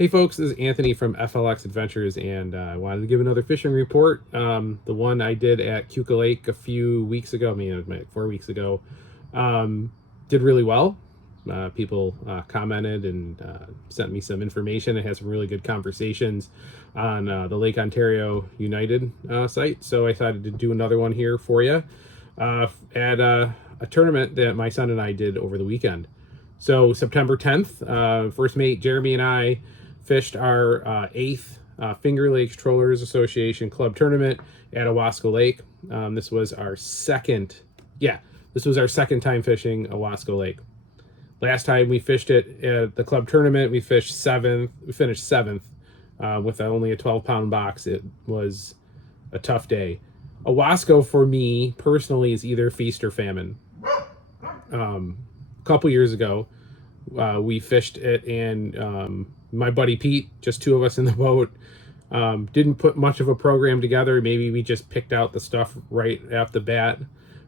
Hey folks, this is Anthony from FLX Adventures, and I wanted to give another fishing report. The one I did at Cuca Lake a few weeks ago, like 4 weeks ago, did really well. People commented and sent me some information. I had some really good conversations on the Lake Ontario United site, so I decided to do another one here for you at a tournament that my son and I did over the weekend. So September 10th, first mate Jeremy and I fished our 8th Finger Lakes Trollers Association Club Tournament at Owasco Lake. This was our second time fishing Owasco Lake. Last time we fished it at the club tournament, we finished seventh with only a 12-pound box. It was a tough day. Owasco for me personally is either feast or famine. A couple years ago, we fished it, and my buddy Pete, just two of us in the boat, didn't put much of a program together. Maybe we just picked out the stuff right off the bat,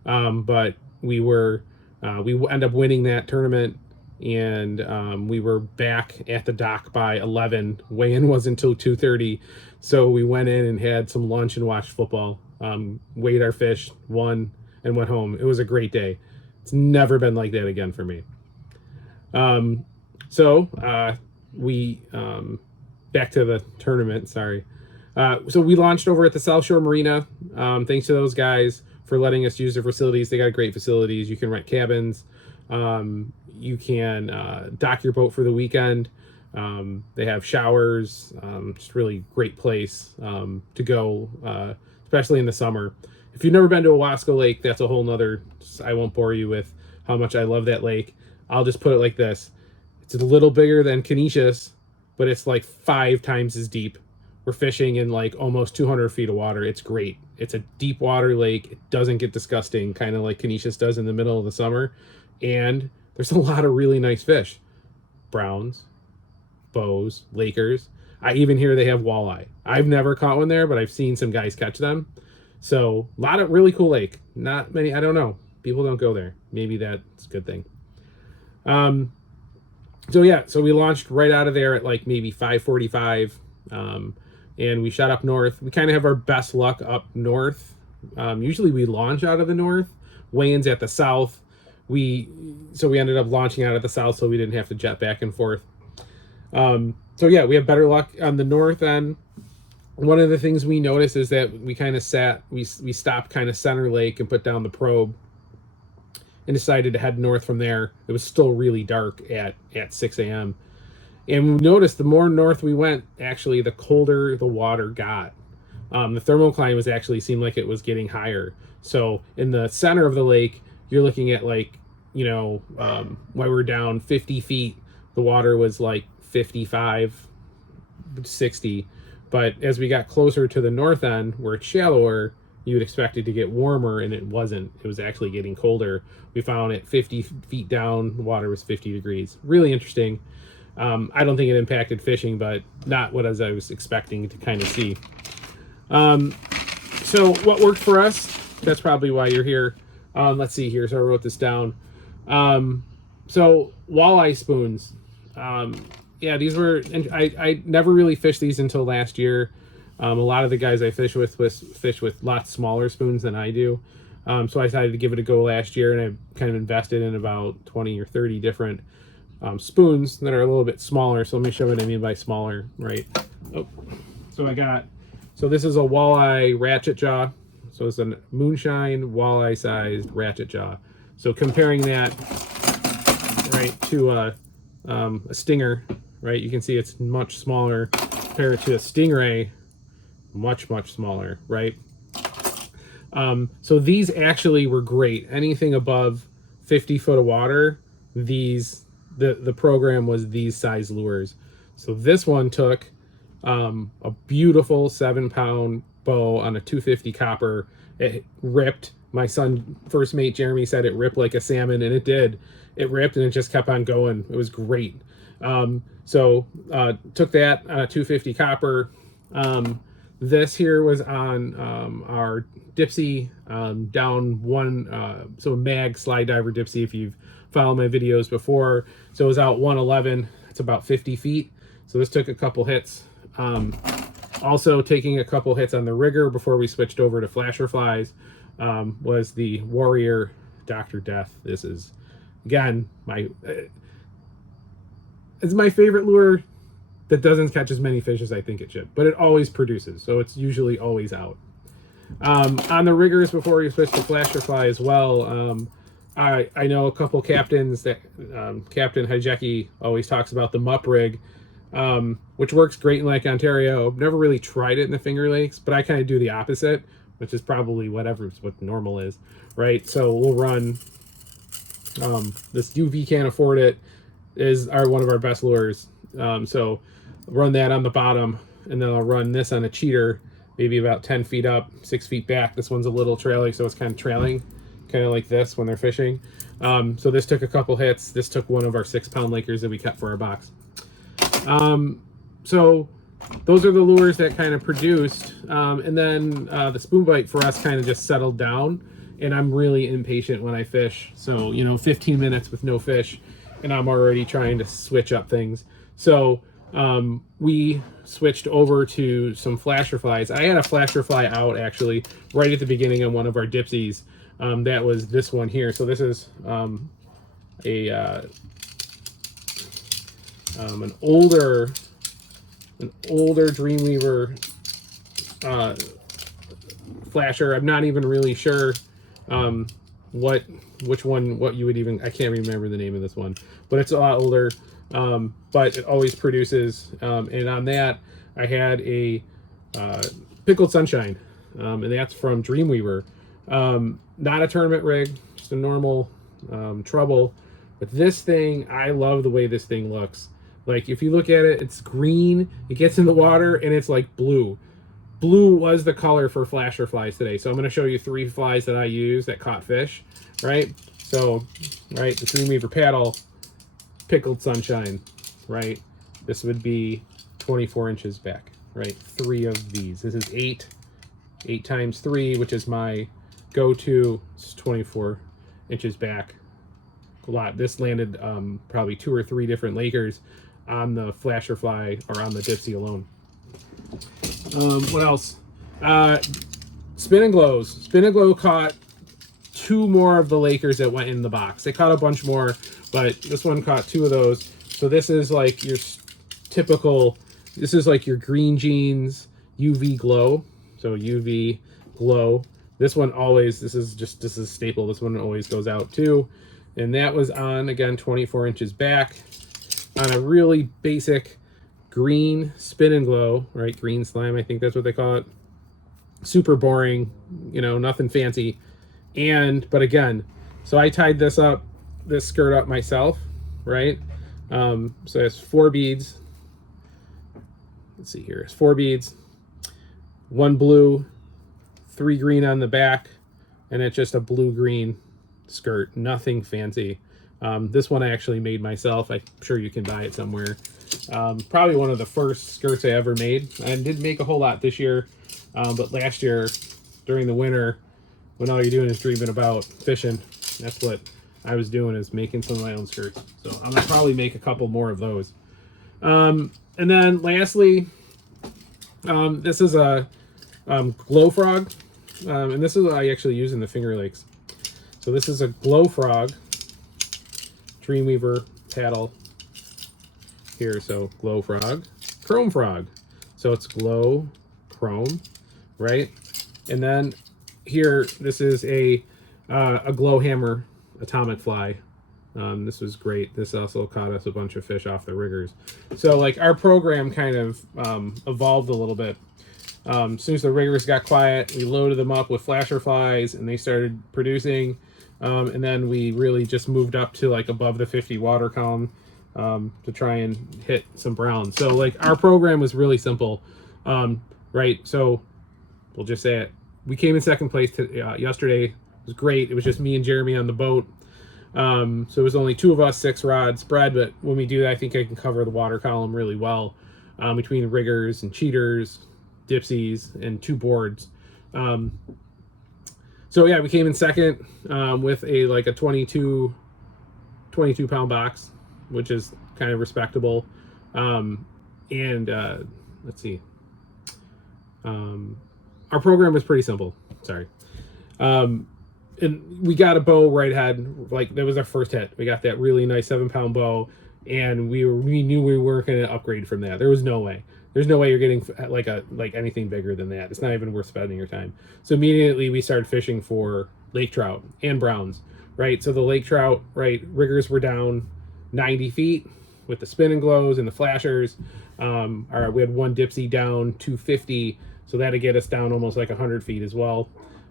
but we ended up winning that tournament, and we were back at the dock by 11. Weigh-in wasn't until 2:30, so we went in and had some lunch and watched football. Weighed our fish, won, and went home. It was a great day. It's never been like that again for me. We back to the tournament, sorry. So we launched over at the South Shore Marina. Thanks to those guys for letting us use their facilities. They got great facilities. You can rent cabins. You can dock your boat for the weekend. They have showers. Just really great place to go, especially in the summer. If you've never been to Owasco Lake, that's a whole nother, I won't bore you with how much I love that lake. I'll just put it like this. It's a little bigger than Canisius, but it's like 5 times as deep. We're fishing in like almost 200 feet of water. It's great. It's a deep water lake. It doesn't get disgusting, kind of like Canisius does in the middle of the summer. And there's a lot of really nice fish. Browns, bows, Lakers. I even hear they have walleye. I've never caught one there, but I've seen some guys catch them. So a lot of really cool lake. Not many, I don't know. People don't go there. Maybe that's a good thing. So we launched right out of there at like maybe 5:45, and we shot up north. We kind of have our best luck up north. Usually we launch out of the north, weigh-ins at the south. We ended up launching out of the south, so we didn't have to jet back and forth. We have better luck on the north end. One of the things we noticed is that we kind of we stopped kind of center lake and put down the probe and decided to head north from there. It was still really dark at 6 a.m. And we noticed the more north we went, actually, the colder the water got. The thermocline was actually seemed like it was getting higher. So in the center of the lake, you're looking at like, while we're down 50 feet, the water was like 55, 60. But as we got closer to the north end, where it's shallower, you would expect it to get warmer, and it wasn't. It was actually getting colder. We found at 50 feet down, the water was 50 degrees. Really interesting. I don't think it impacted fishing, but not what I was expecting to kind of see. So what worked for us? That's probably why you're here. Let's see here. So I wrote this down. So walleye spoons. These were, I never really fished these until last year. A lot of the guys I fish with lots smaller spoons than I do. So I decided to give it a go last year, and I kind of invested in about 20 or 30 different spoons that are a little bit smaller. So let me show what I mean by smaller, right? So this is a walleye ratchet jaw. So it's a moonshine walleye sized ratchet jaw. So comparing that, right, to a stinger, right? You can see it's much smaller. Compare it to a stingray, much smaller, right? So these actually were great. Anything above 50 foot of water, the program was these size lures. So this one took a beautiful 7-pound bow on a 250 copper. It ripped. My son, first mate Jeremy, said it ripped like a salmon, and it did. It ripped, and it just kept on going. It was great. Took that on a 250 copper. This here was on our Dipsy, down one, so a mag slide diver Dipsy, if you've followed my videos before. So it was out 111. It's about 50 feet. So this took a couple hits. Also taking a couple hits on the rigger before we switched over to flasher flies was the Warrior Dr. Death. This is, again, it's my favorite lure that doesn't catch as many fish as I think it should, but it always produces, so it's usually always out. On the riggers before we switch to flasher fly as well, I know a couple captains that Captain Hijeki always talks about the Mup rig, which works great in Lake Ontario. Never really tried it in the Finger Lakes, but I kind of do the opposite, which is probably what normal is, right? So we'll run this UV Can't Afford It is one of our best lures. So run that on the bottom, and then I'll run this on a cheater, maybe about 10 feet up, 6 feet back. This one's a little trailing, so it's kind of trailing, kind of like this when they're fishing. So this took a couple hits. This took one of our 6-pound Lakers that we kept for our box. So those are the lures that kind of produced. And then the spoon bite for us kind of just settled down, and I'm really impatient when I fish. So, 15 minutes with no fish, and I'm already trying to switch up things. So we switched over to some flasher flies. I had a flasher fly out actually right at the beginning on one of our dipsies. That was this one here. So this is an older Dreamweaver flasher. I'm not even really sure what you would even, I can't remember the name of this one, but it's a lot older. But it always produces, and on that I had a Pickled Sunshine, and that's from Dreamweaver. Not a tournament rig, just a normal treble. But this thing, I love the way this thing looks. Like, if you look at it, it's green, it gets in the water, and it's like blue. Blue was the color for flasher flies today. So I'm going to show you 3 flies that I use that caught fish, right? So, right, the Dreamweaver paddle, Pickled Sunshine, right? This would be 24 inches back, right? 3 of these. This is 8 times 3, which is my go-to. It's 24 inches back. A lot. This landed probably 2 or 3 different Lakers on the flasher fly or on the dipsy alone. What else? Spin and Glows. Spin and Glow caught 2 more of the Lakers that went in the box. They caught a bunch more, but this one caught 2 of those. So this is like your typical, this is like your green jeans UV glow. So UV glow. This one always, this is a staple. This one always goes out too. And that was on, again, 24 inches back on a really basic green Spin and Glow, right? Green slime, I think that's what they call it. Super boring, nothing fancy. But again, so I tied this skirt up myself, right? So it's 4 beads. Let's see here. It's 4 beads, 1 blue, 3 green on the back, and it's just a blue-green skirt. Nothing fancy. This one I actually made myself. I'm sure you can buy it somewhere. Probably one of the first skirts I ever made. I didn't make a whole lot this year, but last year during the winter, when all you're doing is dreaming about fishing, that's what I was doing, is making some of my own skirts. So I'm gonna probably make a couple more of those. And then lastly, this is a Glow Frog, and this is what I actually use in the Finger Lakes. So this is a Glow Frog Dreamweaver paddle here. So Glow Frog, Chrome Frog. So it's Glow Chrome, right? And then here, this is a Glow Hammer Atomic Fly. This was great. This also caught us a bunch of fish off the riggers. So like our program kind of evolved a little bit. As soon as the riggers got quiet, we loaded them up with flasher flies and they started producing. And then we really just moved up to like above the 50 water column to try and hit some browns. So like our program was really simple, right? So we'll just say it. We came in second place yesterday. It was great. It was just me and Jeremy on the boat. So it was only 2 of us, 6 rod spread. But when we do that, I think I can cover the water column really well between riggers and cheaters, dipsies, and 2 boards. So yeah, we came in second with a 22 pound box, which is kind of respectable. And let's see. Our program was pretty simple. Sorry. And we got a bow right ahead. Like, that was our first hit. We got that really nice 7-pound bow, and we knew we weren't going to upgrade from that. There was no way. There's no way you're getting like anything bigger than that. It's not even worth spending your time. So immediately we started fishing for lake trout and browns, right? So the lake trout, right, riggers were down 90 feet with the spin and glows and the flashers. We had one dipsy down 250, so that'd get us down almost like 100 feet as well.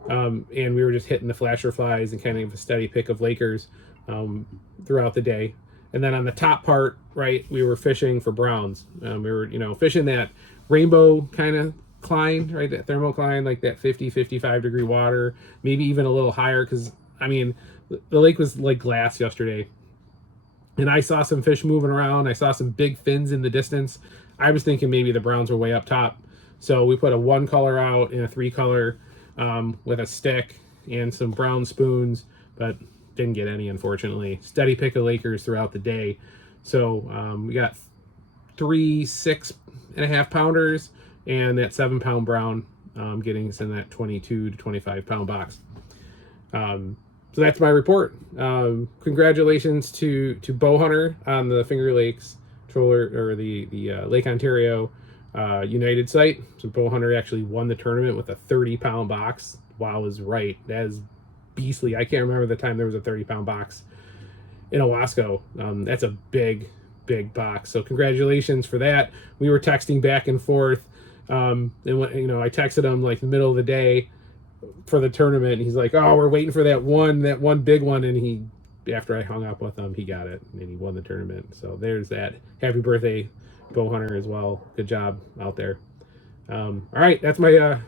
And we were just hitting the flasher flies and kind of a steady pick of Lakers throughout the day. And then on the top part, right, we were fishing for browns. We were, fishing that rainbow kind of cline, right, that thermocline, like that 50, 55 degree water, maybe even a little higher, because, I mean, the lake was like glass yesterday. And I saw some fish moving around. I saw some big fins in the distance. I was thinking maybe the browns were way up top. So we put a 1 color out and a 3 color with a stick and some brown spoons, but didn't get any, unfortunately. Steady pick of Lakers throughout the day. So we got 3 6.5 pounders and that 7-pound brown getting us in that 22 to 25 pound box. So that's my report. Congratulations to Bow Hunter on the Finger Lakes Troller, or the Lake Ontario United site. So Bow Hunter actually won the tournament with a 30-pound box. Wow, I was right. That is beastly. I can't remember the time there was a 30-pound box in Owasco. That's a big box. So congratulations for that. We were texting back and forth. And I texted him like the middle of the day for the tournament, and he's like, "Oh, we're waiting for that one big one." And after I hung up with him, he got it and he won the tournament. So there's that. Happy birthday, Bow Hunter, as well. Good job out there. All right, that's my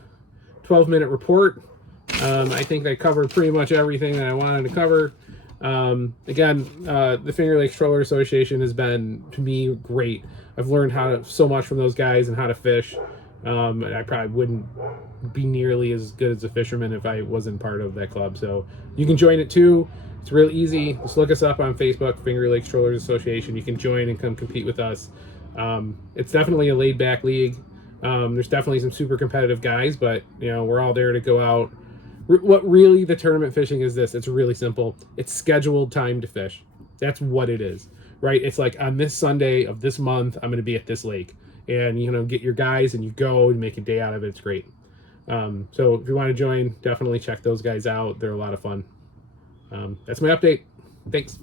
12-minute report. I think I covered pretty much everything that I wanted to cover. Again, the Finger Lakes Troller Association has been, to me, great. I've learned so much from those guys and how to fish. And I probably wouldn't be nearly as good as a fisherman if I wasn't part of that club. So you can join it too. It's real easy. Just look us up on Facebook, Finger Lakes Trollers Association. You can join and come compete with us. It's definitely a laid-back league. There's definitely some super competitive guys, but we're all there to go out. What really the tournament fishing is this. It's really simple. It's scheduled time to fish. That's what it is, right? It's like, on this Sunday of this month, I'm going to be at this lake. And, get your guys and you go and make a day out of it. It's great. So if you want to join, definitely check those guys out. They're a lot of fun. That's my update. Thanks.